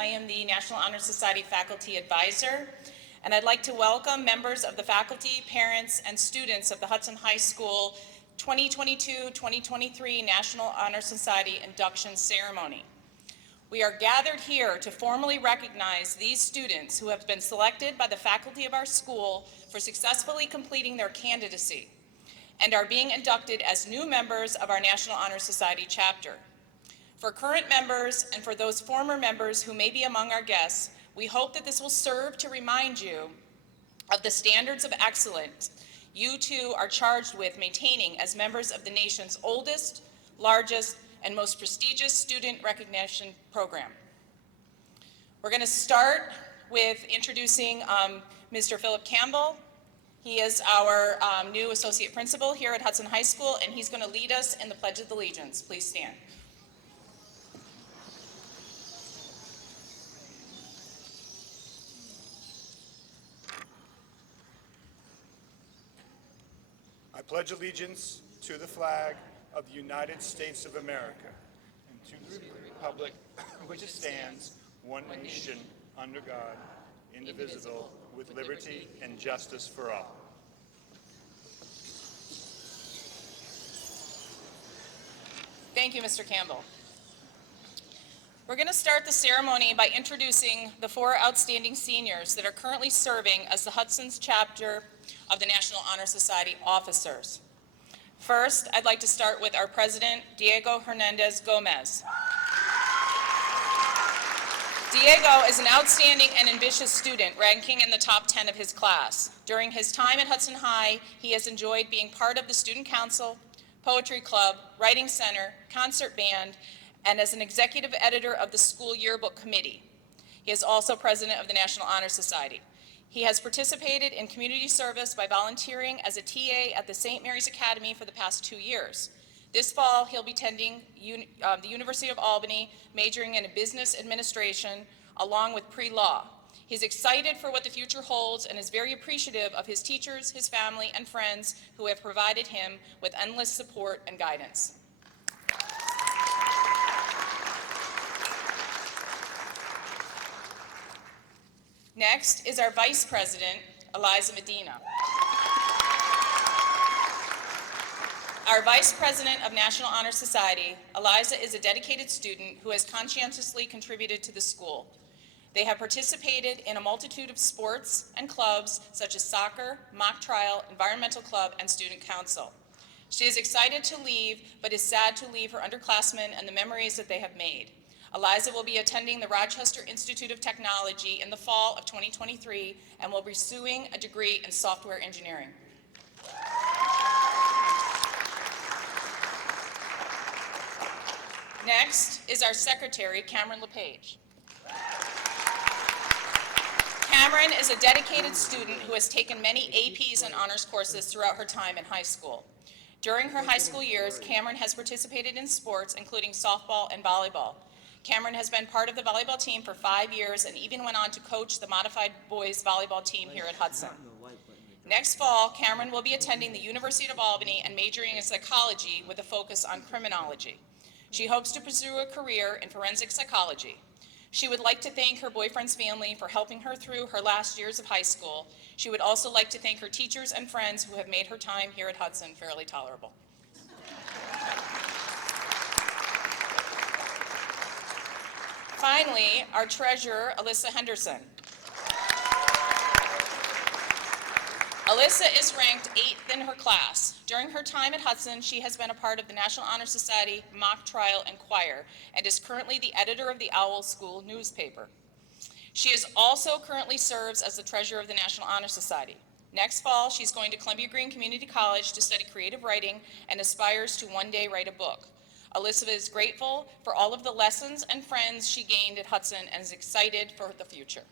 I am the National Honor Society Faculty Advisor, and I'd like to welcome members of the faculty, parents, and students of the Hudson High School 2022-2023 National Honor Society Induction Ceremony. We are gathered here to formally recognize these students who have been selected by the faculty of our school for successfully completing their candidacy and are being inducted as new members of our National Honor Society chapter. For current members and for those former members who may be among our guests, we hope that this will serve to remind you of the standards of excellence you too are charged with maintaining as members of the nation's oldest, largest, and most prestigious student recognition program. We're going to start with introducing Mr. Philip Campbell. He is our new associate principal here at Hudson High School, and he's going to lead us in the Pledge of Allegiance. Please stand. I pledge allegiance to the flag of the United States of America and to the republic which stands, one nation, under God, indivisible, with liberty and justice for all. Thank you, Mr. Campbell. We're going to start the ceremony by introducing the 4 outstanding seniors that are currently serving as the Hudson's chapter of the National Honor Society officers. First, I'd like to start with our president, Diego Hernandez Gomez. Diego is an outstanding and ambitious student, ranking in the top 10 of his class. During his time at Hudson High, he has enjoyed being part of the student council, poetry club, writing center, concert band, and as an executive editor of the school yearbook committee. He is also president of the National Honor Society. He has participated in community service by volunteering as a TA at the St. Mary's Academy for the past 2 years. This fall, he'll be attending the University of Albany, majoring in business administration, along with pre-law. He's excited for what the future holds and is very appreciative of his teachers, his family, and friends who have provided him with endless support and guidance. Next is our Vice President, Eliza Medina. Our Vice President of National Honor Society, Eliza is a dedicated student who has conscientiously contributed to the school. They have participated in a multitude of sports and clubs such as soccer, mock trial, environmental club, and student council. She is excited to leave, but is sad to leave her underclassmen and the memories that they have made. Eliza will be attending the Rochester Institute of Technology in the fall of 2023 and will be pursuing a degree in software engineering. Next is our secretary, Cameron LePage. Cameron is a dedicated student who has taken many APs and honors courses throughout her time in high school. During her high school years, Cameron has participated in sports, including softball and volleyball. Cameron has been part of the volleyball team for 5 years and even went on to coach the modified boys volleyball team here at Hudson. Next fall, Cameron will be attending the University of Albany and majoring in psychology with a focus on criminology. She hopes to pursue a career in forensic psychology. She would like to thank her boyfriend's family for helping her through her last years of high school. She would also like to thank her teachers and friends who have made her time here at Hudson fairly tolerable. Finally, our treasurer, Alyssa Henderson. Alyssa is ranked 8th in her class. During her time at Hudson, she has been a part of the National Honor Society mock trial and choir and is currently the editor of the Owl School newspaper. She is also currently serves as the treasurer of the National Honor Society. Next fall, she's going to Columbia Green Community College to study creative writing and aspires to one day write a book. Alyssa is grateful for all of the lessons and friends she gained at Hudson and is excited for the future.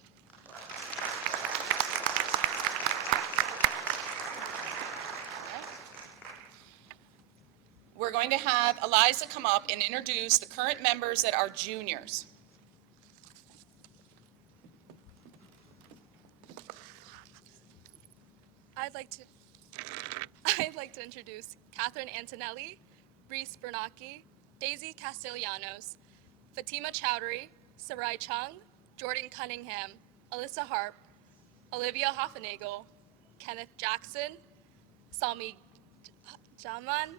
We're going to have Eliza come up and introduce the current members that are juniors. I'd like to introduce Catherine Antonelli, Reese Bernacchi, Daisy Castellanos, Fatima Chowdhury, Sarai Chung, Jordan Cunningham, Alyssa Harp, Olivia Hoffenagel, Kenneth Jackson, Sami Jaman,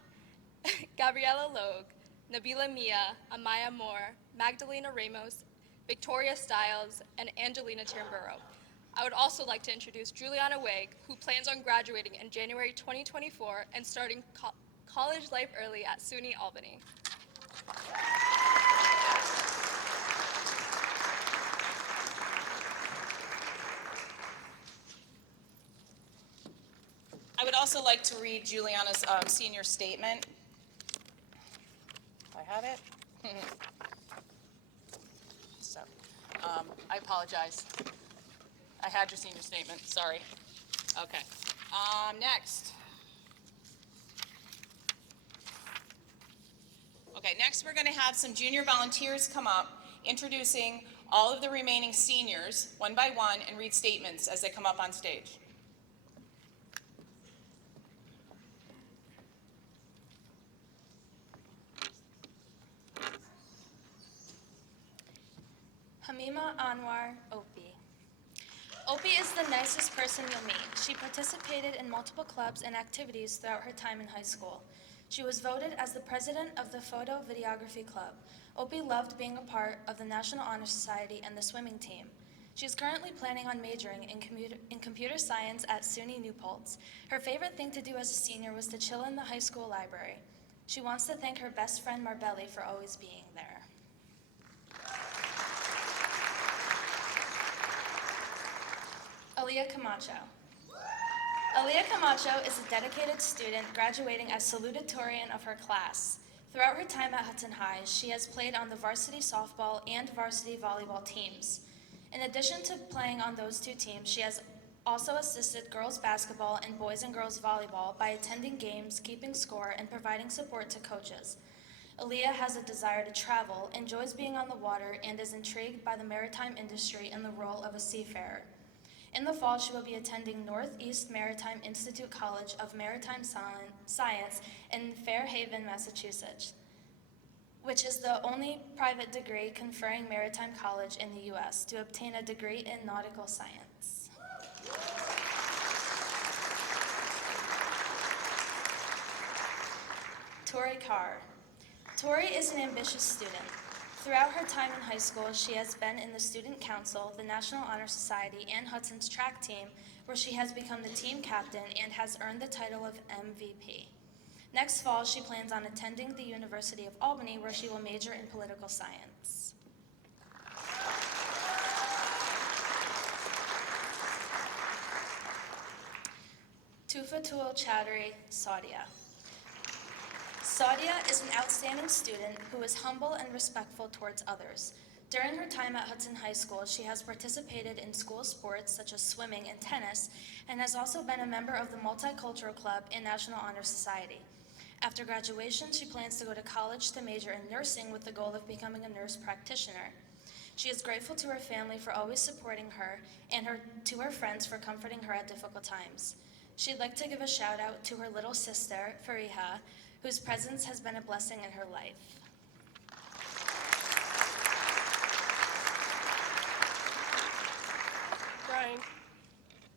Gabriella Logue, Nabila Mia, Amaya Moore, Magdalena Ramos, Victoria Stiles, and Angelina Chamburo. I would also like to introduce Juliana Waig, who plans on graduating in January 2024 and starting college life early at SUNY Albany. I would also like to read Juliana's senior statement. Do I have it? So, I apologize. I had your senior statement, sorry. Okay. Next. Okay, next we're going to have some junior volunteers come up, introducing all of the remaining seniors, one by one, and read statements as they come up on stage. Hamima Anwar, Opie. Opie is the nicest person you'll meet. She participated in multiple clubs and activities throughout her time in high school. She was voted as the president of the Photo Videography Club. Opie loved being a part of the National Honor Society and the swimming team. She is currently planning on majoring in computer science at SUNY New Paltz. Her favorite thing to do as a senior was to chill in the high school library. She wants to thank her best friend Marbelli for always being there. Aaliyah Camacho. Aaliyah Camacho is a dedicated student graduating as salutatorian of her class. Throughout her time at Hudson High, she has played on the varsity softball and varsity volleyball teams. In addition to playing on those two teams, she has also assisted girls basketball and boys and girls volleyball by attending games, keeping score, and providing support to coaches. Aaliyah has a desire to travel, enjoys being on the water, and is intrigued by the maritime industry and the role of a seafarer. In the fall, she will be attending Northeast Maritime Institute College of Maritime Science in Fairhaven, Massachusetts, which is the only private degree conferring maritime college in the U.S. to obtain a degree in nautical science. Tori Carr. Tori is an ambitious student. Throughout her time in high school, she has been in the Student Council, the National Honor Society, and Hudson's track team, where she has become the team captain and has earned the title of MVP. Next fall, she plans on attending the University of Albany, where she will major in political science. Tufatul Chowdhury, Saudia. Saudia is an outstanding student who is humble and respectful towards others. During her time at Hudson High School, she has participated in school sports such as swimming and tennis, and has also been a member of the Multicultural Club and National Honor Society. After graduation, she plans to go to college to major in nursing with the goal of becoming a nurse practitioner. She is grateful to her family for always supporting her and to her friends for comforting her at difficult times. She'd like to give a shout out to her little sister, Fariha, whose presence has been a blessing in her life.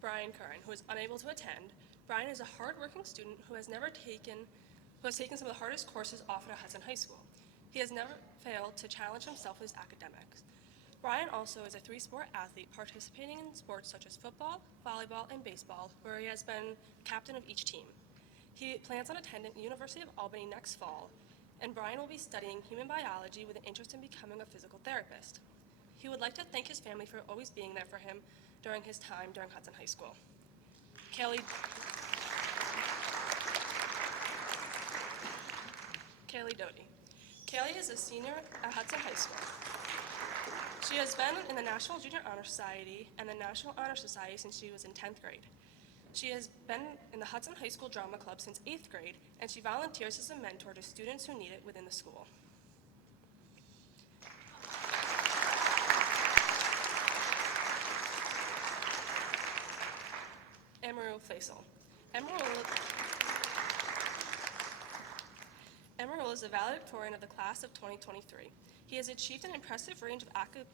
Brian Curran, who is unable to attend. Brian is a hard-working student who has taken some of the hardest courses offered at Hudson High School. He has never failed to challenge himself with his academics. Brian also is a three-sport athlete participating in sports such as football, volleyball, and baseball, where he has been captain of each team. He plans on attending the University of Albany next fall, and Brian will be studying human biology with an interest in becoming a physical therapist. He would like to thank his family for always being there for him during his time during Hudson High School. Kaylee Doty. Kaylee is a senior at Hudson High School. She has been in the National Junior Honor Society and the National Honor Society since she was in 10th grade. She has been in the Hudson High School Drama Club since 8th grade, and she volunteers as a mentor to students who need it within the school. Emeril Faisal. Emeril is a valedictorian of the class of 2023. He has achieved an impressive range of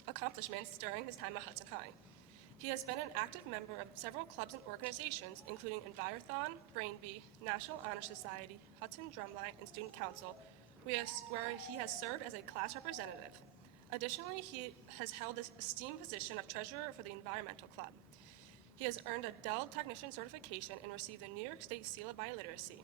accomplishments during his time at Hudson High. He has been an active member of several clubs and organizations, including Envirothon, Brain Bee, National Honor Society, Hudson Drumline, and Student Council, where he has served as a class representative. Additionally, he has held the esteemed position of treasurer for the Environmental Club. He has earned a Dell Technician certification and received the New York State Seal of Bioliteracy.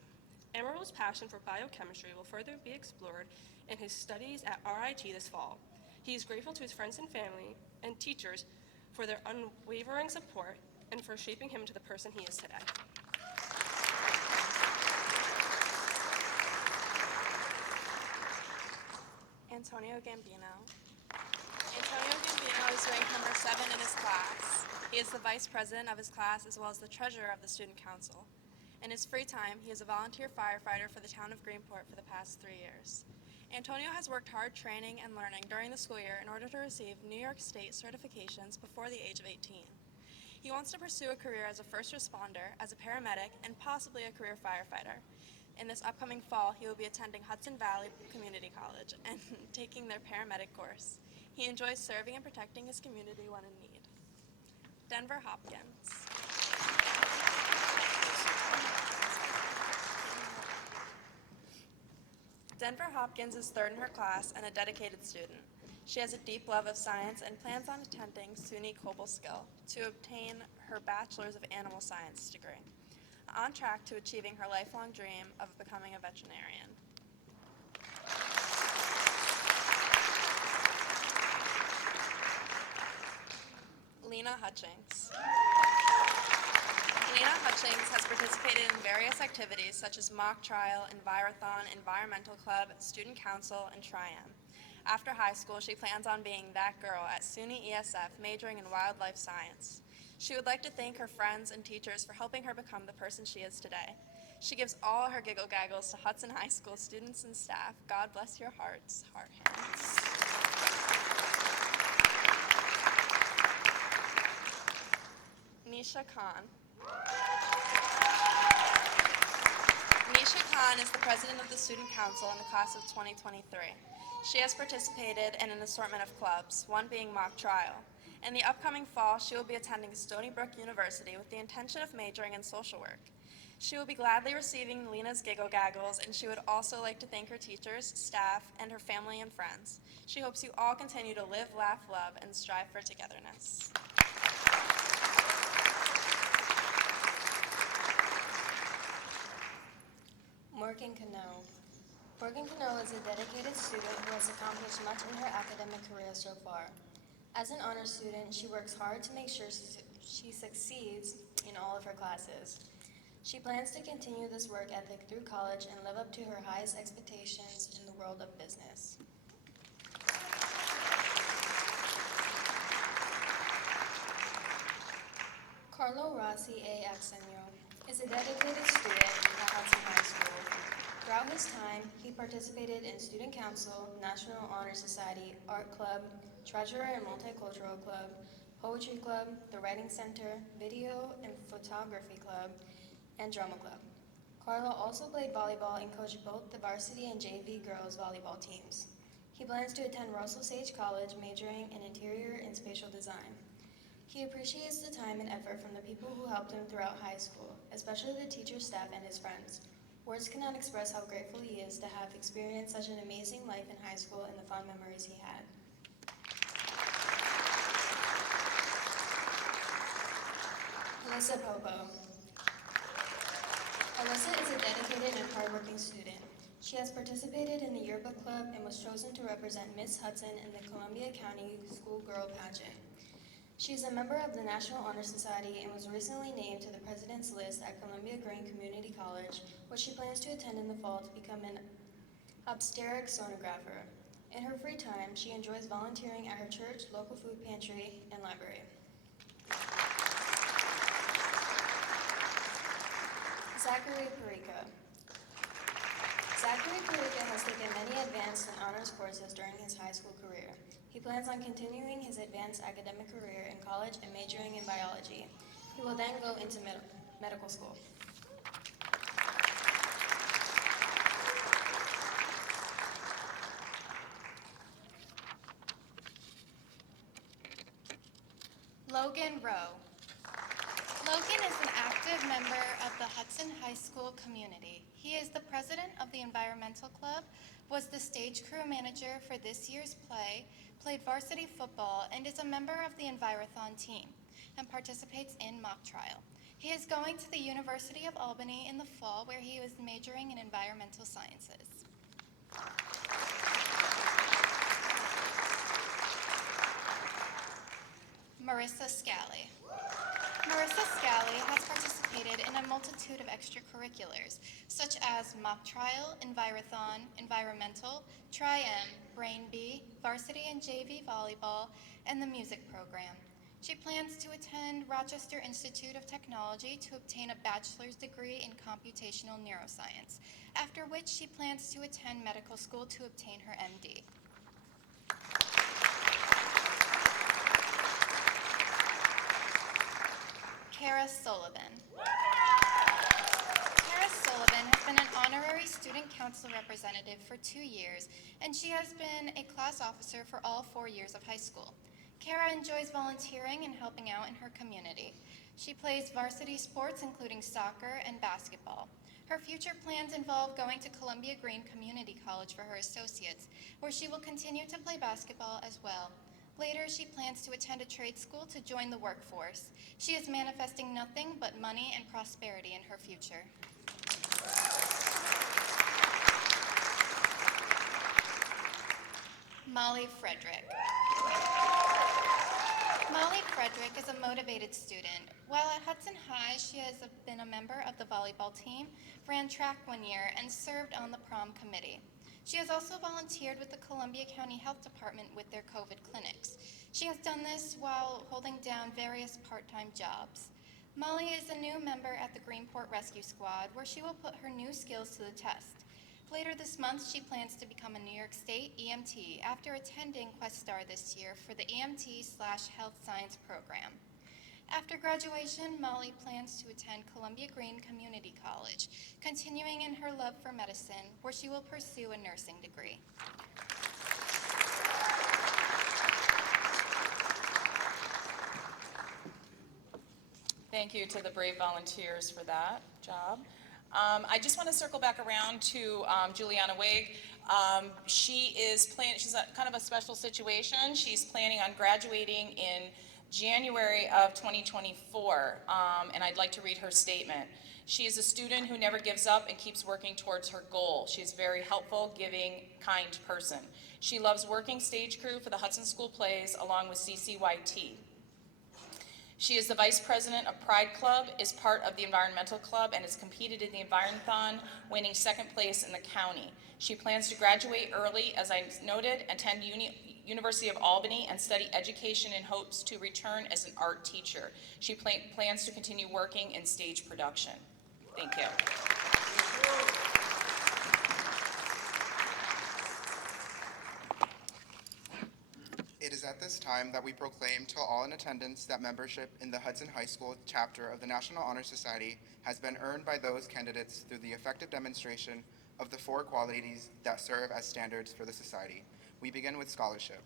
Amarillo's passion for biochemistry will further be explored in his studies at RIT this fall. He is grateful to his friends and family and teachers for their unwavering support and for shaping him into the person he is today. Antonio Gambino. Antonio Gambino is ranked number 7 in his class. He is the vice president of his class as well as the treasurer of the student council. In his free time, he is a volunteer firefighter for the town of Greenport for the past 3 years. Antonio has worked hard training and learning during the school year in order to receive New York State certifications before the age of 18. He wants to pursue a career as a first responder, as a paramedic, and possibly a career firefighter. In this upcoming fall, he will be attending Hudson Valley Community College and taking their paramedic course. He enjoys serving and protecting his community when in need. Denver Hopkins. Denver Hopkins is 3rd in her class and a dedicated student. She has a deep love of science and plans on attending SUNY Cobleskill to obtain her Bachelor's of Animal Science degree, on track to achieving her lifelong dream of becoming a veterinarian. Lena Hutchings. Lena Hutchings has participated in various activities such as mock trial, Envirothon, Environmental Club, Student Council, and Tri-M. After high school, she plans on being that girl at SUNY ESF, majoring in wildlife science. She would like to thank her friends and teachers for helping her become the person she is today. She gives all her giggle gaggles to Hudson High School students and staff. God bless your hearts, heart hands. Nisha Khan. Nisha Khan is the president of the Student Council in the class of 2023. She has participated in an assortment of clubs, one being mock trial. In the upcoming fall, she will be attending Stony Brook University with the intention of majoring in social work. She will be gladly receiving Lena's giggle gaggles, and she would also like to thank her teachers, staff, and her family and friends. She hopes you all continue to live, laugh, love, and strive for togetherness. Morgan Cano. Morgan Cano is a dedicated student who has accomplished much in her academic career so far. As an honor student, she works hard to make sure she succeeds in all of her classes. She plans to continue this work ethic through college and live up to her highest expectations in the world of business. Carlo Rossi A. Axenio is a dedicated student at Hudson High School. Throughout his time, he participated in Student Council, National Honor Society, Art Club, Treasurer and Multicultural Club, Poetry Club, the Writing Center, Video and Photography Club, and Drama Club. Carlo also played volleyball and coached both the varsity and JV girls volleyball teams. He plans to attend Russell Sage College, majoring in interior and spatial design. He appreciates the time and effort from the people who helped him throughout high school, especially the teachers, staff, and his friends. Words cannot express how grateful he is to have experienced such an amazing life in high school and the fond memories he had. Alyssa Popo. Alyssa is a dedicated and hardworking student. She has participated in the yearbook club and was chosen to represent Miss Hudson in the Columbia County Schoolgirl Pageant. She is a member of the National Honor Society and was recently named to the President's List at Columbia Green Community College, which she plans to attend in the fall to become an obstetric sonographer. In her free time, she enjoys volunteering at her church, local food pantry, and library. Zachary Parika. Zachary Parika has taken many advanced and honors courses during his high school career. He plans on continuing his advanced academic career in college and majoring in biology. He will then go into medical school. Logan Rowe. Logan is an active member of the Hudson High School community. He is the president of the Environmental Club, was the stage crew manager for this year's play, played varsity football, and is a member of the Envirothon team, and participates in mock trial. He is going to the University of Albany in the fall, where he is majoring in environmental sciences. Marissa Scally. Marissa Scally has participated in a multitude of extracurriculars, such as mock trial, envirothon, environmental, tri-M, brain bee, varsity and JV volleyball, and the music program. She plans to attend Rochester Institute of Technology to obtain a bachelor's degree in computational neuroscience, after which she plans to attend medical school to obtain her MD. Kara Sullivan. Kara Sullivan has been an honorary student council representative for 2 years, and she has been a class officer for all 4 years of high school. Kara enjoys volunteering and helping out in her community. She plays varsity sports, including soccer and basketball. Her future plans involve going to Columbia Green Community College for her associates, where she will continue to play basketball as well. Later, she plans to attend a trade school to join the workforce. She is manifesting nothing but money and prosperity in her future. Molly Frederick. Molly Frederick is a motivated student. While at Hudson High, she has been a member of the volleyball team, ran track 1 year, and served on the prom committee. She has also volunteered with the Columbia County Health Department with their COVID clinics. She has done this while holding down various part-time jobs. Molly is a new member at the Greenport Rescue Squad, where she will put her new skills to the test. Later this month, she plans to become a New York State EMT after attending Questar this year for the EMT/Health Science program. After graduation, Molly plans to attend Columbia Green Community College, continuing in her love for medicine, where she will pursue a nursing degree. Thank you to the brave volunteers for that job. I just want to circle back around to Juliana Wig. She's kind of a special situation. She's planning on graduating in January of 2024, and I'd like to read her statement. She is a student who never gives up and keeps working towards her goal. She's a very helpful, giving, kind person. She loves working stage crew for the Hudson School Plays along with CCYT. She is the vice president of Pride Club, is part of the Environmental Club, and has competed in the Environthon, winning 2nd place in the county. She plans to graduate early, as I noted, attend University of Albany, and study education in hopes to return as an art teacher. She plans to continue working in stage production. Thank you. It is at this time that we proclaim to all in attendance that membership in the Hudson High School chapter of the National Honor Society has been earned by those candidates through the effective demonstration of the 4 qualities that serve as standards for the society. We begin with scholarship.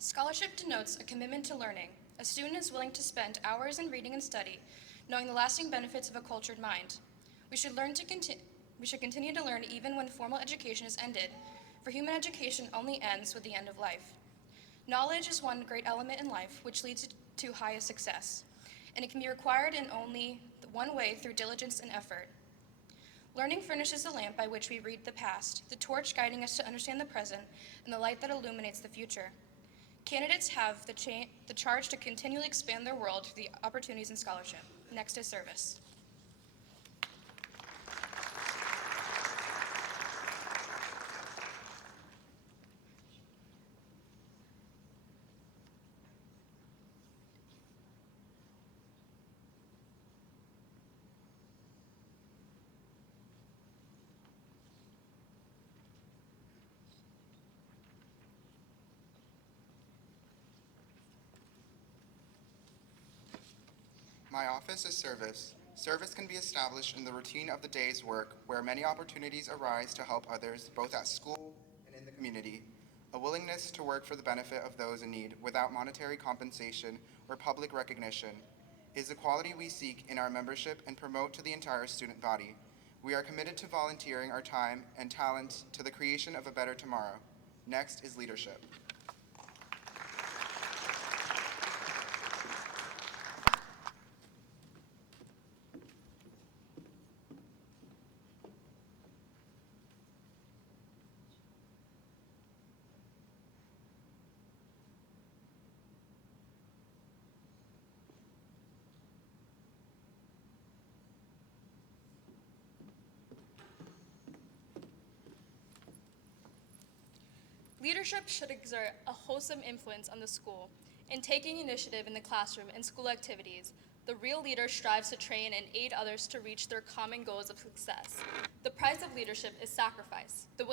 Scholarship denotes a commitment to learning. A student is willing to spend hours in reading and study, knowing the lasting benefits of a cultured mind. We should continue to learn even when formal education is ended, for human education only ends with the end of life. Knowledge is one great element in life which leads to highest success, and it can be acquired in only one way, through diligence and effort. Learning furnishes the lamp by which we read the past, the torch guiding us to understand the present, and the light that illuminates the future. Candidates have the charge to continually expand their world through the opportunities in scholarship. Next is service. My office is service. Service can be established in the routine of the day's work, where many opportunities arise to help others, both at school and in the community. A willingness to work for the benefit of those in need without monetary compensation or public recognition is the quality we seek in our membership and promote to the entire student body. We are committed to volunteering our time and talent to the creation of a better tomorrow. Next is leadership. Leadership should exert a wholesome influence on the school. In taking initiative in the classroom and school activities, the real leader strives to train and aid others to reach their common goals of success. The price of leadership is sacrifice, the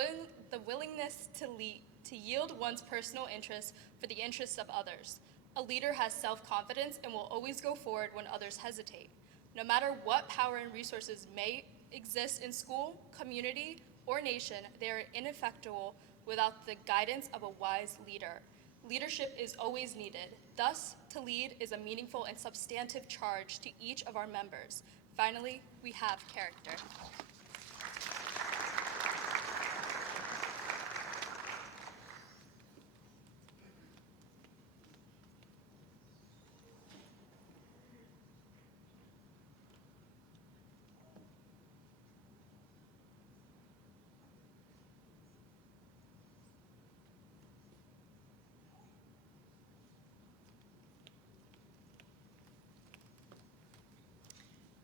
willingness to yield one's personal interests for the interests of others. A leader has self-confidence and will always go forward when others hesitate. No matter what power and resources may exist in school, community, or nation, they are ineffectual without the guidance of a wise leader. Leadership is always needed. Thus, to lead is a meaningful and substantive charge to each of our members. Finally, we have character.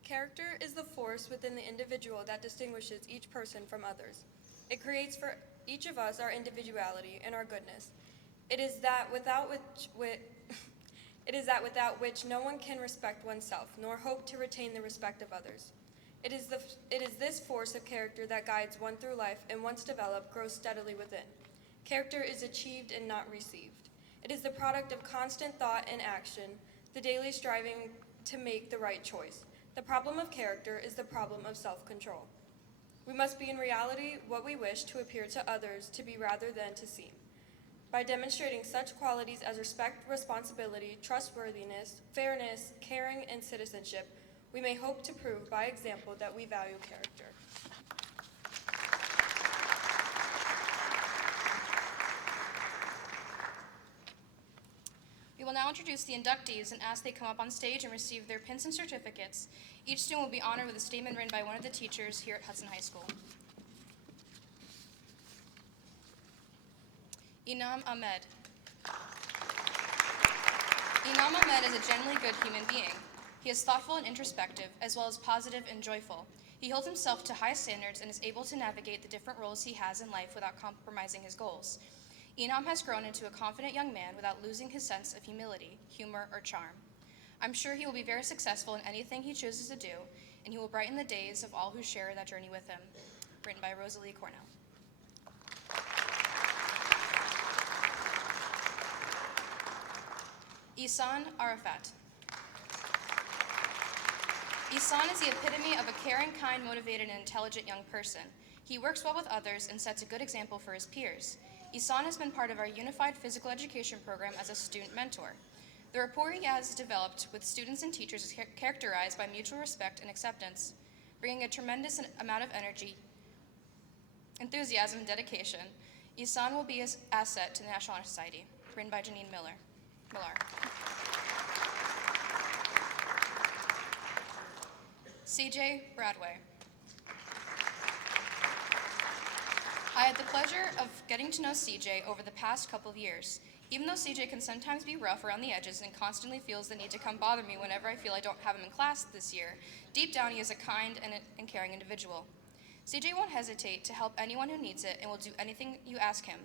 Character is the force within the individual that distinguishes each person from others. It creates for each of us our individuality and our goodness. It is that without which no one can respect oneself, nor hope to retain the respect of others. It is this force of character that guides one through life and once developed grows steadily within. Character is achieved and not received. It is the product of constant thought and action, the daily striving to make the right choice. The problem of character is the problem of self-control. We must be in reality what we wish to appear to others to be rather than to seem. By demonstrating such qualities as respect, responsibility, trustworthiness, fairness, caring, and citizenship, we may hope to prove by example that we value character. We will now introduce the inductees and ask they come up on stage and receive their pins and certificates. Each student will be honored with a statement written by one of the teachers here at Hudson High School. Inam Ahmed. Inam Ahmed is a genuinely good human being. He is thoughtful and introspective, as well as positive and joyful. He holds himself to high standards and is able to navigate the different roles he has in life without compromising his goals. Inam has grown into a confident young man without losing his sense of humility, humor, or charm. I'm sure he will be very successful in anything he chooses to do, and he will brighten the days of all who share that journey with him. Written by Rosalie Cornell. Ihsan Arafat. Ihsan is the epitome of a caring, kind, motivated, and intelligent young person. He works well with others and sets a good example for his peers. Ihsan has been part of our unified physical education program as a student mentor. The rapport he has developed with students and teachers is characterized by mutual respect and acceptance, bringing a tremendous amount of energy, enthusiasm, and dedication. Ihsan will be an asset to the National Honor Society. Written by Janine Millar. CJ Bradway. I had the pleasure of getting to know CJ over the past couple of years. Even though CJ can sometimes be rough around the edges and constantly feels the need to come bother me whenever I feel I don't have him in class this year, deep down he is a kind and caring individual. CJ won't hesitate to help anyone who needs it and will do anything you ask him.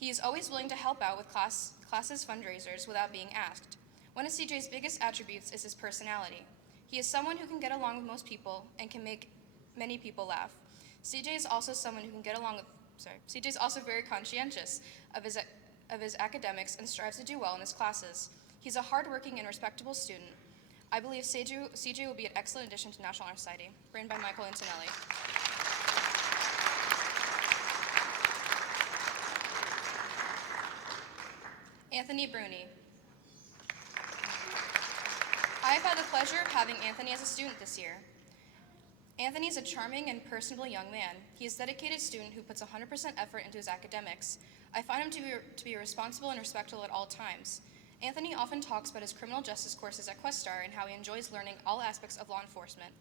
He is always willing to help out with class's fundraisers without being asked. One of CJ's biggest attributes is his personality. He is someone who can get along with most people and can make many people laugh. CJ is also someone who can get along with, CJ is also very conscientious of his academics and strives to do well in his classes. He's a hardworking and respectable student. I believe CJ will be an excellent addition to National Honor Society. Written by Michael Antonelli. Anthony Bruni. I have had the pleasure of having Anthony as a student this year. Anthony is a charming and personable young man. He is a dedicated student who puts 100% effort into his academics. I find him to be responsible and respectful at all times. Anthony often talks about his criminal justice courses at Questar and how he enjoys learning all aspects of law enforcement.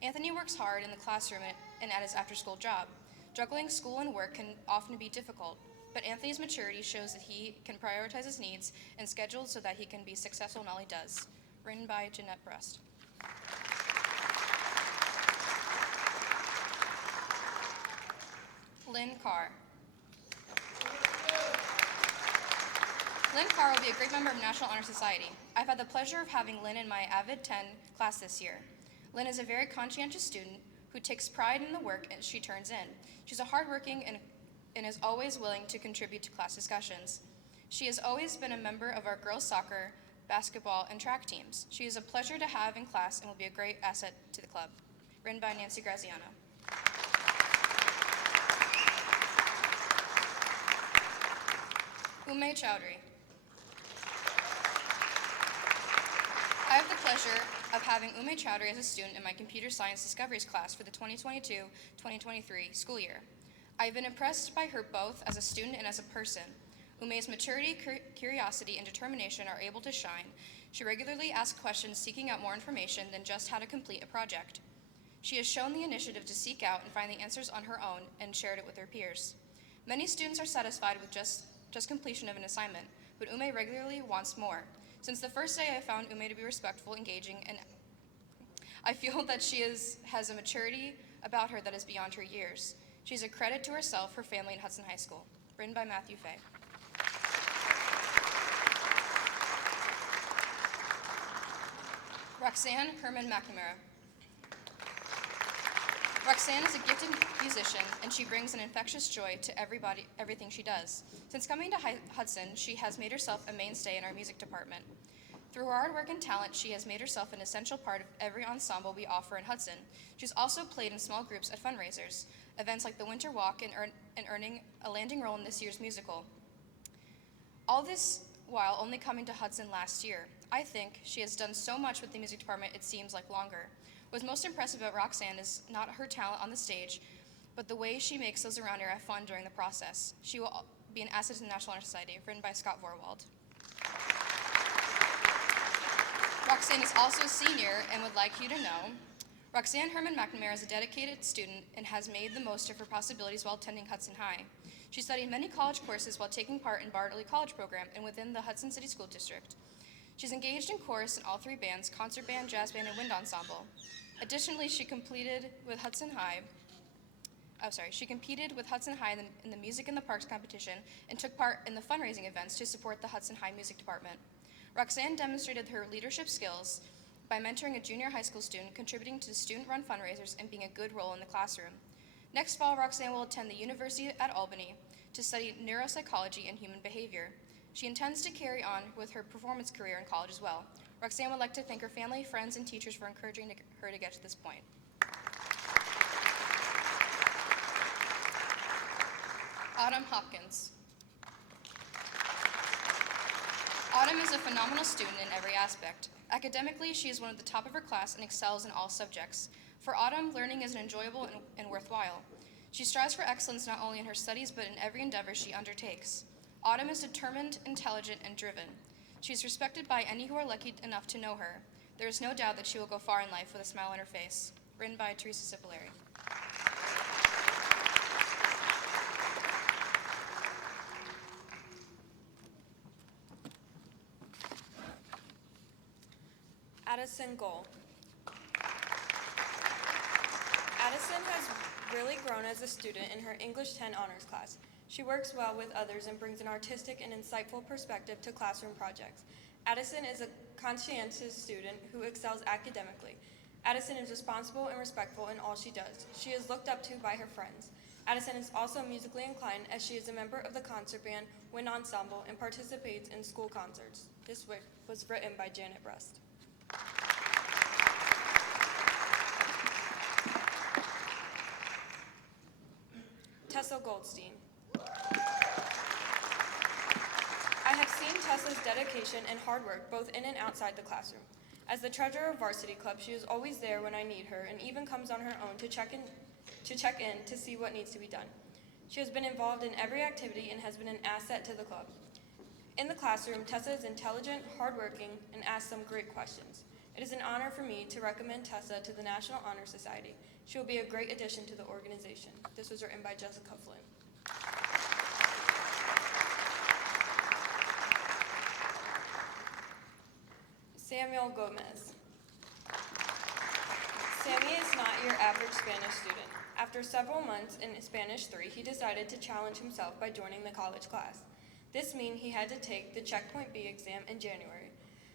Anthony works hard in the classroom and at his after-school job. Juggling school and work can often be difficult, but Anthony's maturity shows that he can prioritize his needs and schedule so that he can be successful in all he does. Written by Jeanette Brust. Lynn Carr. Lynn Carr will be a great member of National Honor Society. I've had the pleasure of having Lynn in my Avid 10 class this year. Lynn is a very conscientious student who takes pride in the work she turns in. She's a hardworking and is always willing to contribute to class discussions. She has always been a member of our girls' soccer, basketball, and track teams. She is a pleasure to have in class and will be a great asset to the club. Written by Nancy Graziano. Ume Chowdhury. I have the pleasure of having Ume Chowdhury as a student in my Computer Science Discoveries class for the 2022-2023 school year. I've been impressed by her both as a student and as a person. Ume's maturity, curiosity, and determination are able to shine. She regularly asks questions seeking out more information than just how to complete a project. She has shown the initiative to seek out and find the answers on her own and shared it with her peers. Many students are satisfied with just completion of an assignment, but Ume regularly wants more. Since the first day, I found Ume to be respectful, engaging, and I feel that she has a maturity about her that is beyond her years. She's a credit to herself, her family, and Hudson High School. Written by Matthew Fay. Roxanne Herman McNamara. Roxanne is a gifted musician, and she brings an infectious joy to everything she does. Since coming to Hudson, she has made herself a mainstay in our music department. Through her hard work and talent, she has made herself an essential part of every ensemble we offer in Hudson. She's also played in small groups at fundraisers, events like the Winter Walk, and earning a landing role in this year's musical. All this while only coming to Hudson last year. I think she has done so much with the music department it seems like longer. What's most impressive about Roxanne is not her talent on the stage, but the way she makes those around her have fun during the process. She will be an asset to the National Honor Society. Written by Scott Vorwald. Roxanne is also a senior and would like you to know, Roxanne Herman McNamara is a dedicated student and has made the most of her possibilities while attending Hudson High. She studied many college courses while taking part in Bartley College program and within the Hudson City School District. She's engaged in chorus in all three bands, concert band, jazz band, and wind ensemble. Additionally, she competed with Hudson High in the Music in the Parks competition and took part in the fundraising events to support the Hudson High Music Department. Roxanne demonstrated her leadership skills by mentoring a junior high school student, contributing to student-run fundraisers, and being a good role in the classroom. Next fall, Roxanne will attend the University at Albany to study neuropsychology and human behavior. She intends to carry on with her performance career in college as well. Roxanne would like to thank her family, friends, and teachers for encouraging her to get to this point. Autumn Hopkins. Autumn is a phenomenal student in every aspect. Academically, she is one of the top of her class and excels in all subjects. For Autumn, learning is enjoyable and worthwhile. She strives for excellence not only in her studies, but in every endeavor she undertakes. Autumn is determined, intelligent, and driven. She is respected by any who are lucky enough to know her. There is no doubt that she will go far in life with a smile on her face. Written by Teresa Cipolleri. Addison Goal. Addison has really grown as a student in her English 10 honors class. She works well with others and brings an artistic and insightful perspective to classroom projects. Addison is a conscientious student who excels academically. Addison is responsible and respectful in all she does. She is looked up to by her friends. Addison is also musically inclined as she is a member of the concert band, wind ensemble, and participates in school concerts. This was written by Janet Brust. Tessa Goldstein. I have seen Tessa's dedication and hard work both in and outside the classroom. As the treasurer of Varsity Club, she is always there when I need her and even comes on her own to check in to see what needs to be done. She has been involved in every activity and has been an asset to the club. In the classroom, Tessa is intelligent, hardworking, and asks some great questions. It is an honor for me to recommend Tessa to the National Honor Society. She will be a great addition to the organization. This was written by Jessica Flynn. Samuel Gomez. Sammy is not your average Spanish student. After several months in Spanish 3, he decided to challenge himself by joining the college class. This means he had to take the Checkpoint B exam in January.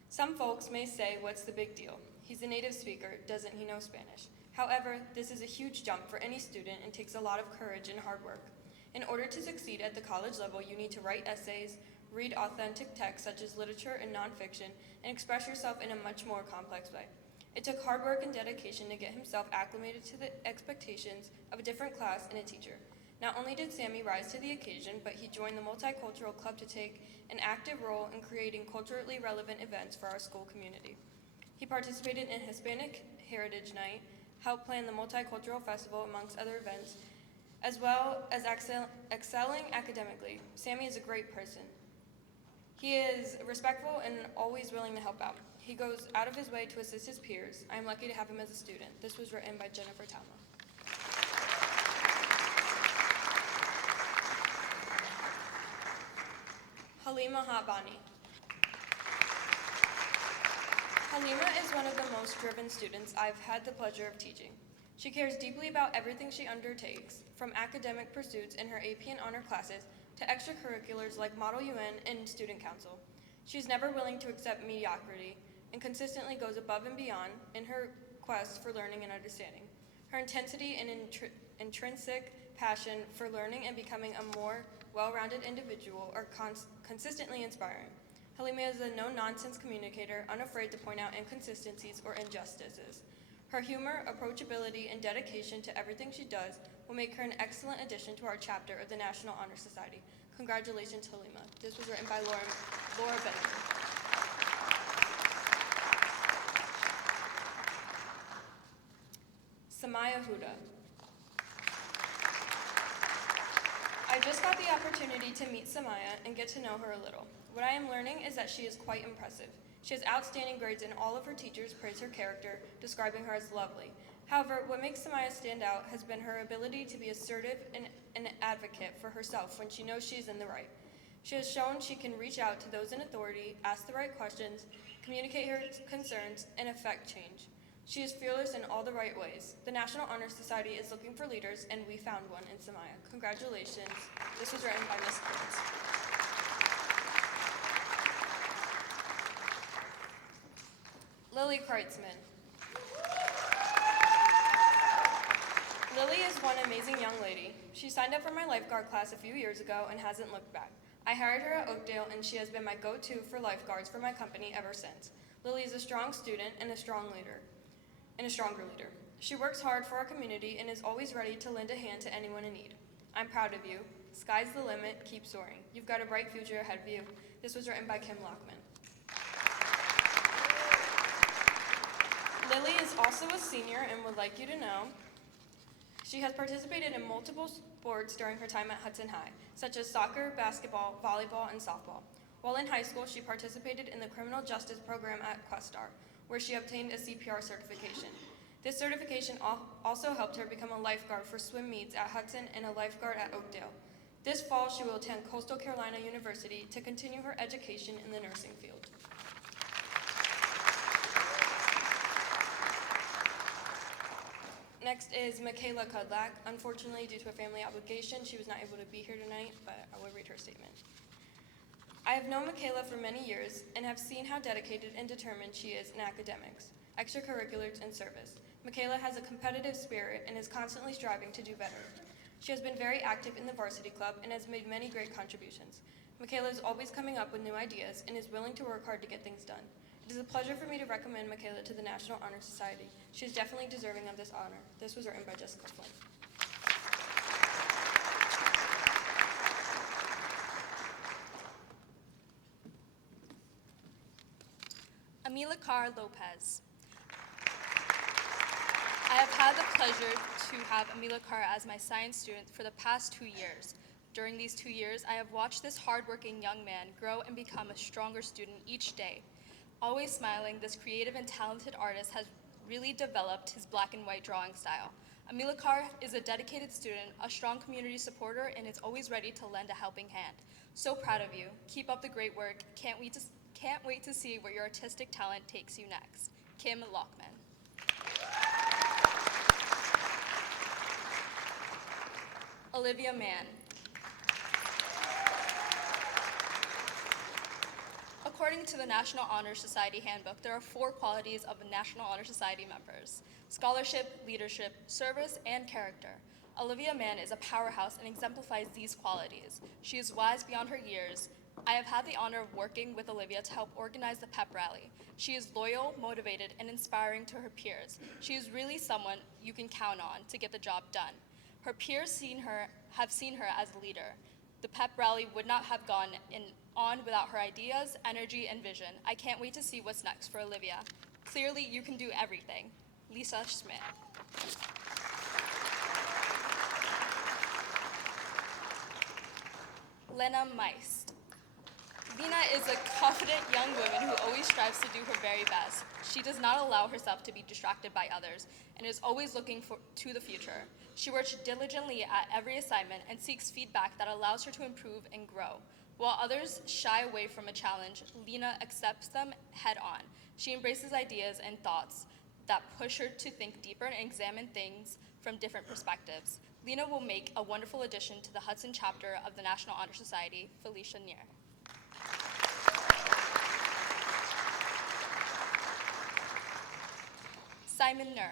Some folks may say, what's the big deal? He's a native speaker, doesn't he know Spanish? However, this is a huge jump for any student and takes a lot of courage and hard work. In order to succeed at the college level, you need to write essays, read authentic texts such as literature and nonfiction, and express yourself in a much more complex way. It took hard work and dedication to get himself acclimated to the expectations of a different class and a teacher. Not only did Sammy rise to the occasion, but he joined the Multicultural Club to take an active role in creating culturally relevant events for our school community. He participated in Hispanic Heritage Night, helped plan the Multicultural Festival, amongst other events, as well as excelling academically. Sammy is a great person. He is respectful and always willing to help out. He goes out of his way to assist his peers. I am lucky to have him as a student. This was written by Jennifer Talma. Halima Habani. Halima is one of the most driven students I've had the pleasure of teaching. She cares deeply about everything she undertakes, from academic pursuits in her AP and honor classes to extracurriculars like Model UN and Student Council. She is never willing to accept mediocrity and consistently goes above and beyond in her quest for learning and understanding. Her intensity and intrinsic passion for learning and becoming a more well-rounded individual are consistently inspiring. Halima is a no-nonsense communicator, unafraid to point out inconsistencies or injustices. Her humor, approachability, and dedication to everything she does will make her an excellent addition to our chapter of the National Honor Society. Congratulations, Halima. This was written by Laura Bennett. Samaya Huda. I just got the opportunity to meet Samaya and get to know her a little. What I am learning is that she is quite impressive. She has outstanding grades and all of her teachers praise her character, describing her as lovely. However, what makes Samaya stand out has been her ability to be assertive and an advocate for herself when she knows she is in the right. She has shown she can reach out to those in authority, ask the right questions, communicate her concerns, and affect change. She is fearless in all the right ways. The National Honor Society is looking for leaders, and we found one in Samaya. Congratulations. This was written by Ms. Burns. Lily Kreitzman. Lily is one amazing young lady. She signed up for my lifeguard class a few years ago and hasn't looked back. I hired her at Oakdale, and she has been my go-to for lifeguards for my company ever since. Lily is a strong student and a stronger leader. She works hard for our community and is always ready to lend a hand to anyone in need. I'm proud of you. Sky's the limit. Keep soaring. You've got a bright future ahead of you. This was written by Kim Lockman. Lily is also a senior and would like you to know she has participated in multiple sports during her time at Hudson High, such as soccer, basketball, volleyball, and softball. While in high school, she participated in the criminal justice program at Questar, where she obtained a CPR certification. This certification also helped her become a lifeguard for swim meets at Hudson and a lifeguard at Oakdale. This fall, she will attend Coastal Carolina University to continue her education in the nursing field. Next is Michaela Kudlak. Unfortunately, due to a family obligation, she was not able to be here tonight, but I will read her statement. I have known Michaela for many years and have seen how dedicated and determined she is in academics, extracurriculars, and service. Michaela has a competitive spirit and is constantly striving to do better. She has been very active in the varsity club and has made many great contributions. Michaela is always coming up with new ideas and is willing to work hard to get things done. It is a pleasure for me to recommend Michaela to the National Honor Society. She is definitely deserving of this honor. This was written by Jessica Flynn. Amilcar Lopez. I have had the pleasure to have Amilcar as my science student for the past 2 years. During these 2 years, I have watched this hardworking young man grow and become a stronger student each day. Always smiling, this creative and talented artist has really developed his black and white drawing style. Amilcar is a dedicated student, a strong community supporter, and is always ready to lend a helping hand. So proud of you. Keep up the great work. Can't wait to see where your artistic talent takes you next. Kim Lockman. Olivia Mann. According to the National Honor Society Handbook, there are 4 qualities of National Honor Society members: scholarship, leadership, service, and character. Olivia Mann is a powerhouse and exemplifies these qualities. She is wise beyond her years. I have had the honor of working with Olivia to help organize the pep rally. She is loyal, motivated, and inspiring to her peers. She is really someone you can count on to get the job done. Her peers have seen her as a leader. The pep rally would not have gone on without her ideas, energy, and vision. I can't wait to see what's next for Olivia. Clearly, you can do everything. Lisa Schmidt. Lena Meist. Lena is a confident young woman who always strives to do her very best. She does not allow herself to be distracted by others and is always looking to the future. She works diligently at every assignment and seeks feedback that allows her to improve and grow. While others shy away from a challenge, Lena accepts them head on. She embraces ideas and thoughts that push her to think deeper and examine things from different perspectives. Lena will make a wonderful addition to the Hudson chapter of the National Honor Society. Felicia Neer. Simon Nur.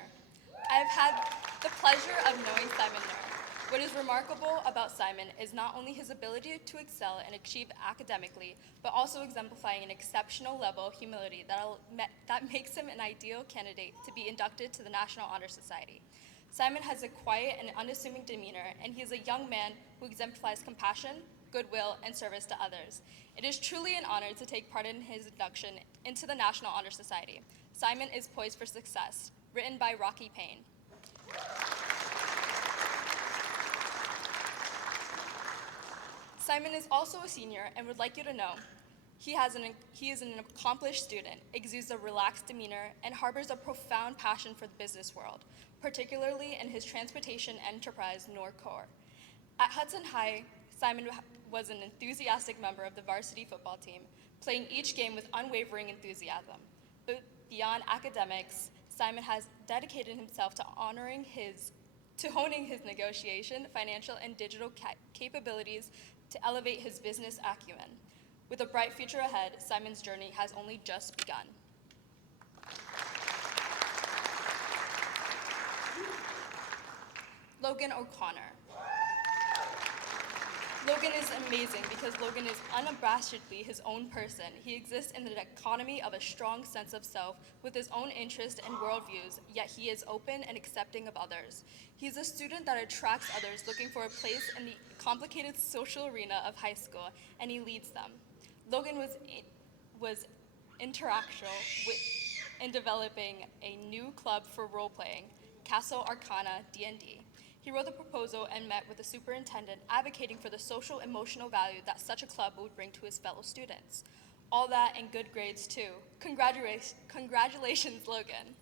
I've had the pleasure of knowing Simon Nur. What is remarkable about Simon is not only his ability to excel and achieve academically, but also exemplifying an exceptional level of humility that makes him an ideal candidate to be inducted to the National Honor Society. Simon has a quiet and unassuming demeanor, and he is a young man who exemplifies compassion, goodwill, and service to others. It is truly an honor to take part in his induction into the National Honor Society. Simon is poised for success. Written by Rocky Payne. Simon is also a senior and would like you to know he is an accomplished student, exudes a relaxed demeanor, and harbors a profound passion for the business world, particularly in his transportation enterprise, Norcor. At Hudson High, Simon was an enthusiastic member of the varsity football team, playing each game with unwavering enthusiasm. But beyond academics, Simon has dedicated himself to honing his negotiation, financial, and digital capabilities to elevate his business acumen. With a bright future ahead, Simon's journey has only just begun. Logan O'Connor. Logan is amazing because Logan is unabashedly his own person. He exists in the dichotomy of a strong sense of self with his own interests and worldviews, yet he is open and accepting of others. He's a student that attracts others looking for a place in the complicated social arena of high school, and he leads them. Logan was interactual in developing a new club for role-playing, Castle Arcana D&D. He wrote the proposal and met with the superintendent, advocating for the social emotional value that such a club would bring to his fellow students. All that and good grades too. Congratulations, Logan.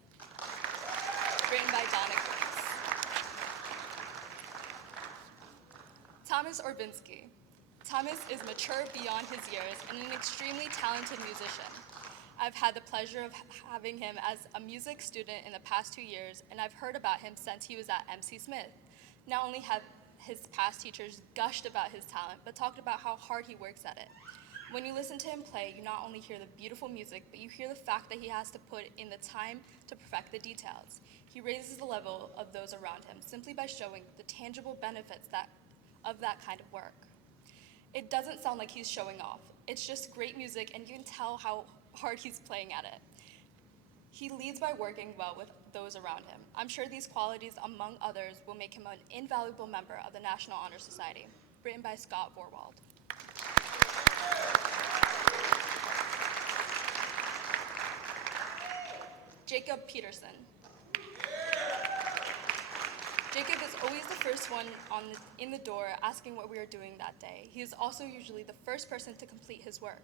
Written by Donna Grace. Thomas Orbinski. Thomas is mature beyond his years and an extremely talented musician. I've had the pleasure of having him as a music student in the past 2 years, and I've heard about him since he was at MC Smith. Not only have his past teachers gushed about his talent, but talked about how hard he works at it. When you listen to him play, you not only hear the beautiful music, but you hear the fact that he has to put in the time to perfect the details. He raises the level of those around him simply by showing the tangible benefits of that kind of work. It doesn't sound like he's showing off. It's just great music, and you can tell how hard he's playing at it. He leads by working well with those around him. I'm sure these qualities, among others, will make him an invaluable member of the National Honor Society. Written by Scott Vorwald. Jacob Peterson. Jacob is always the first one in the door asking what we are doing that day. He is also usually the first person to complete his work.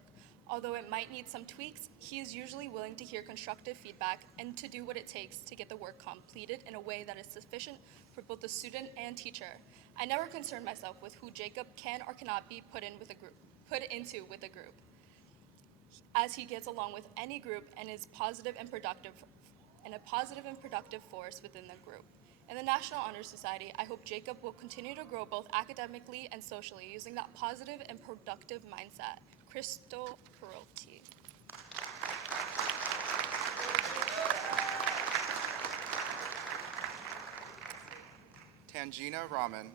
Although it might need some tweaks, he is usually willing to hear constructive feedback and to do what it takes to get the work completed in a way that is sufficient for both the student and teacher. I never concern myself with who Jacob can or cannot be put into with a group, as he gets along with any group and is a positive and productive force within the group. In the National Honor Society, I hope Jacob will continue to grow both academically and socially using that positive and productive mindset. Crystal Peralty. Tangina Rahman.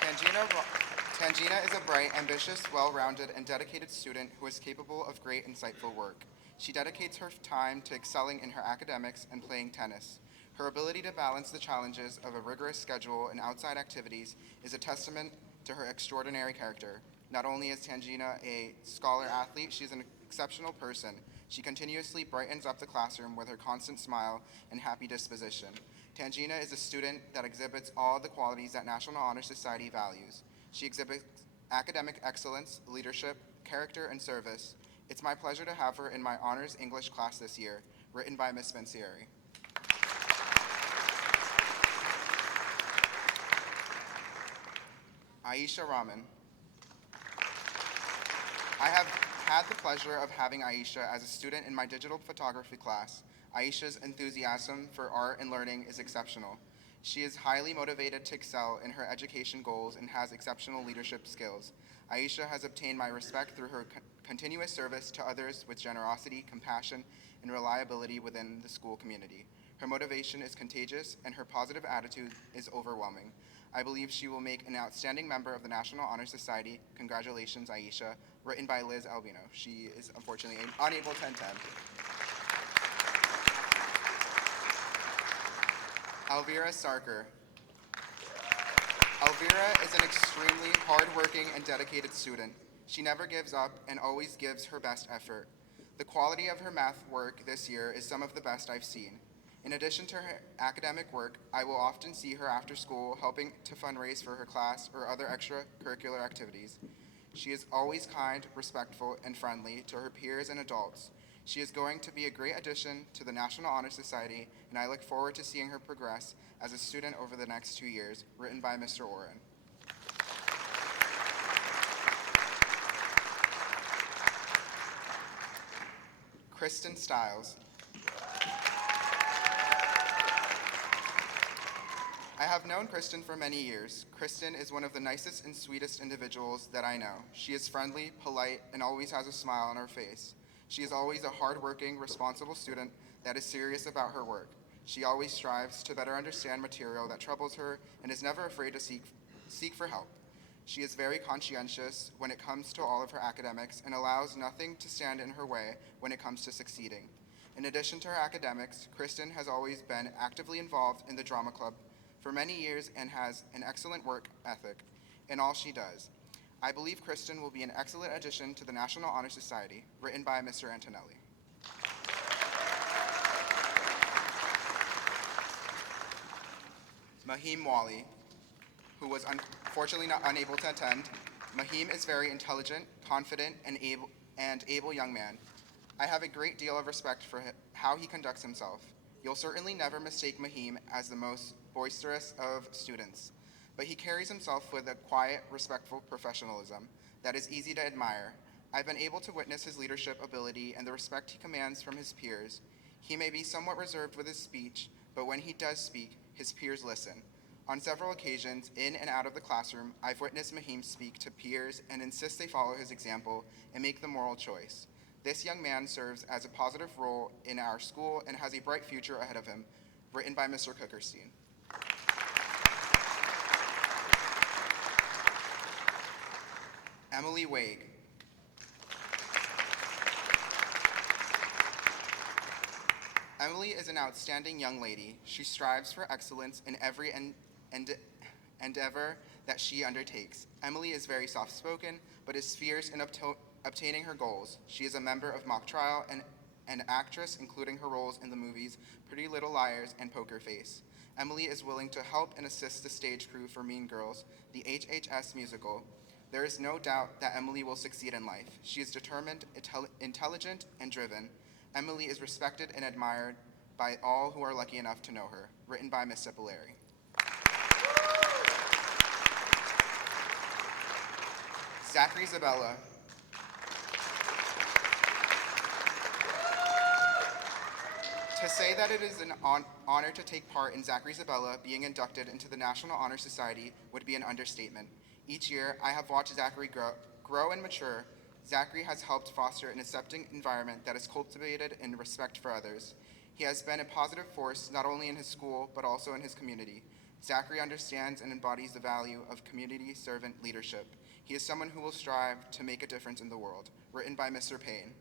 Tangina is a bright, ambitious, well-rounded, and dedicated student who is capable of great, insightful work. She dedicates her time to excelling in her academics and playing tennis. Her ability to balance the challenges of a rigorous schedule and outside activities is a testament to her extraordinary character. Not only is Tangina a scholar athlete, she is an exceptional person. She continuously brightens up the classroom with her constant smile and happy disposition. Tangina is a student that exhibits all the qualities that National Honor Society values. She exhibits academic excellence, leadership, character, and service. It's my pleasure to have her in my honors English class this year, written by Ms. Vincieri. Aisha Rahman. I have had the pleasure of having Aisha as a student in my digital photography class. Aisha's enthusiasm for art and learning is exceptional. She is highly motivated to excel in her education goals and has exceptional leadership skills. Aisha has obtained my respect through her continuous service to others with generosity, compassion, and reliability within the school community. Her motivation is contagious, and her positive attitude is overwhelming. I believe she will make an outstanding member of the National Honor Society. Congratulations, Aisha. Written by Liz Albino. She is unfortunately unable to attend. Elvira Sarker. Elvira is an extremely hardworking and dedicated student. She never gives up and always gives her best effort. The quality of her math work this year is some of the best I've seen. In addition to her academic work, I will often see her after school helping to fundraise for her class or other extracurricular activities. She is always kind, respectful, and friendly to her peers and adults. She is going to be a great addition to the National Honor Society, and I look forward to seeing her progress as a student over the next 2 years, written by Mr. Oren. Kristen Stiles. I have known Kristen for many years. Kristen is one of the nicest and sweetest individuals that I know. She is friendly, polite, and always has a smile on her face. She is always a hardworking, responsible student that is serious about her work. She always strives to better understand material that troubles her and is never afraid to seek for help. She is very conscientious when it comes to all of her academics and allows nothing to stand in her way when it comes to succeeding. In addition to her academics, Kristen has always been actively involved in the drama club for many years and has an excellent work ethic in all she does. I believe Kristen will be an excellent addition to the National Honor Society, written by Mr. Antonelli. Mahim Wali, who was unfortunately unable to attend. Mahim is very intelligent, confident, and able young man. I have a great deal of respect for how he conducts himself. You'll certainly never mistake Mahim as the most boisterous of students, but he carries himself with a quiet, respectful professionalism that is easy to admire. I've been able to witness his leadership ability and the respect he commands from his peers. He may be somewhat reserved with his speech, but when he does speak, his peers listen. On several occasions, in and out of the classroom, I've witnessed Mahim speak to peers and insist they follow his example and make the moral choice. This young man serves as a positive role in our school and has a bright future ahead of him, written by Mr. Cookerstein. Emily Wague. Emily is an outstanding young lady. She strives for excellence in every endeavor that she undertakes. Emily is very soft-spoken, but is fierce in obtaining her goals. She is a member of mock trial and an actress, including her roles in the movies Pretty Little Liars and Poker Face. Emily is willing to help and assist the stage crew for Mean Girls, the HHS musical. There is no doubt that Emily will succeed in life. She is determined, intelligent, and driven. Emily is respected and admired by all who are lucky enough to know her. Written by Miss Cipollari. Zachary Zabella. To say that it is an honor to take part in Zachary Zabella being inducted into the National Honor Society would be an understatement. Each year, I have watched Zachary grow and mature. Zachary has helped foster an accepting environment that is cultivated in respect for others. He has been a positive force not only in his school, but also in his community. Zachary understands and embodies the value of community servant leadership. He is someone who will strive to make a difference in the world. Written by Mr. Payne.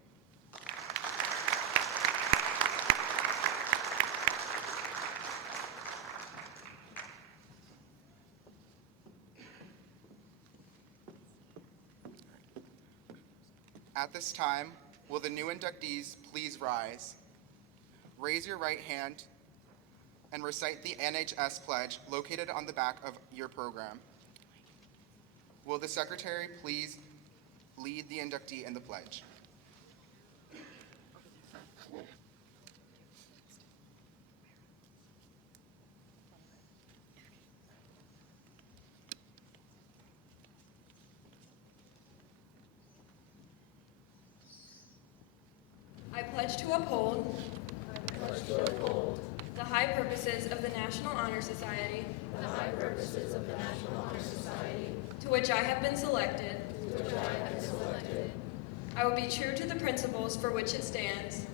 At this time, will the new inductees please rise? Raise your right hand and recite the NHS pledge located on the back of your program. Will the secretary please lead the inductee in the pledge? I pledge to uphold the high purposes of the National Honor Society to which I have been selected. I will be true to the principles for which it stands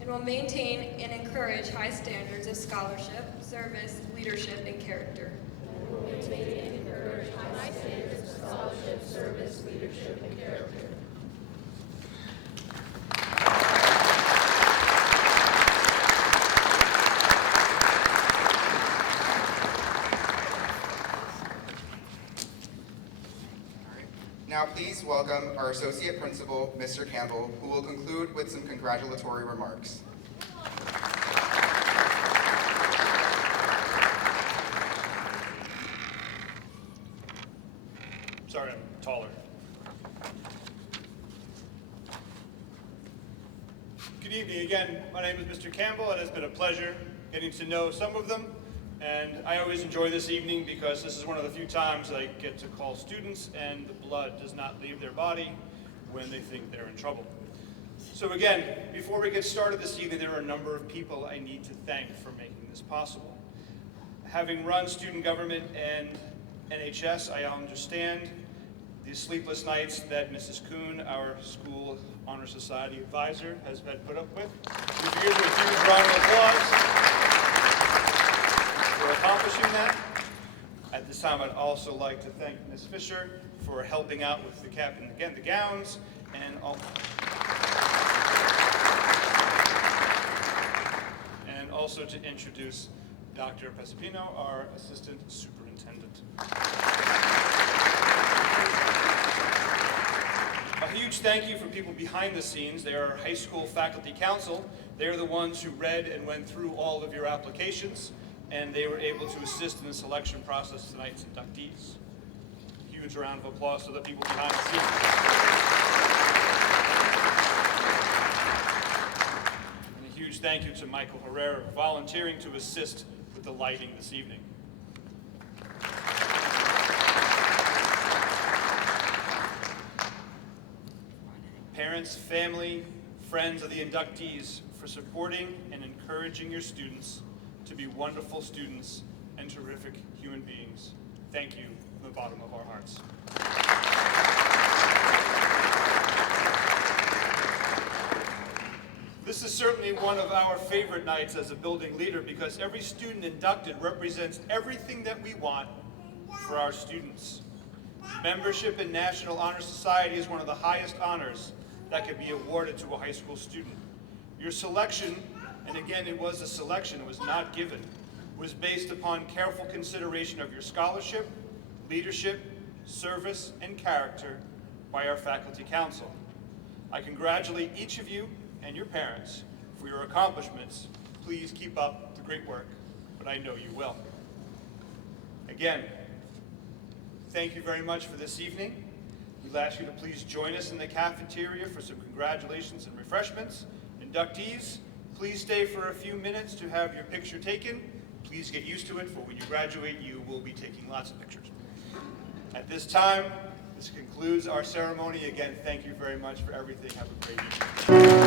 and will maintain and encourage high standards of scholarship, service, leadership, and character. Now please welcome our Associate Principal, Mr. Campbell, who will conclude with some congratulatory remarks. Sorry, I'm taller. Good evening again. My name is Mr. Campbell, and it's been a pleasure getting to know some of them. And I always enjoy this evening because this is one of the few times I get to call students and the blood does not leave their body when they think they're in trouble. So again, before we get started this evening, there are a number of people I need to thank for making this possible. Having run student government and NHS, I understand the sleepless nights that Mrs. Kuhn, our school honor society advisor, has been put up with. Give her a huge round of applause for accomplishing that. At this time, I'd also like to thank Ms. Fisher for helping out with the cap and again the gowns, and also to introduce Dr. Pesapino, our assistant superintendent. A huge thank you for people behind the scenes. They are high school faculty council. They're the ones who read and went through all of your applications, and they were able to assist in the selection process of tonight's inductees. Huge round of applause to the people behind the scenes. And a huge thank you to Michael Herrera for volunteering to assist with the lighting this evening. Parents, family, friends of the inductees for supporting and encouraging your students to be wonderful students and terrific human beings. Thank you from the bottom of our hearts. This is certainly one of our favorite nights as a building leader because every student inducted represents everything that we want for our students. Membership in National Honor Society is one of the highest honors that can be awarded to a high school student. Your selection, and again, it was a selection, it was not given, was based upon careful consideration of your scholarship, leadership, service, and character by our faculty council. I congratulate each of you and your parents for your accomplishments. Please keep up the great work, but I know you will. Again, thank you very much for this evening. We'd ask you to please join us in the cafeteria for some congratulations and refreshments. Inductees, please stay for a few minutes to have your picture taken. Please get used to it, for when you graduate, you will be taking lots of pictures. At this time, this concludes our ceremony. Again, thank you very much for everything. Have a great evening.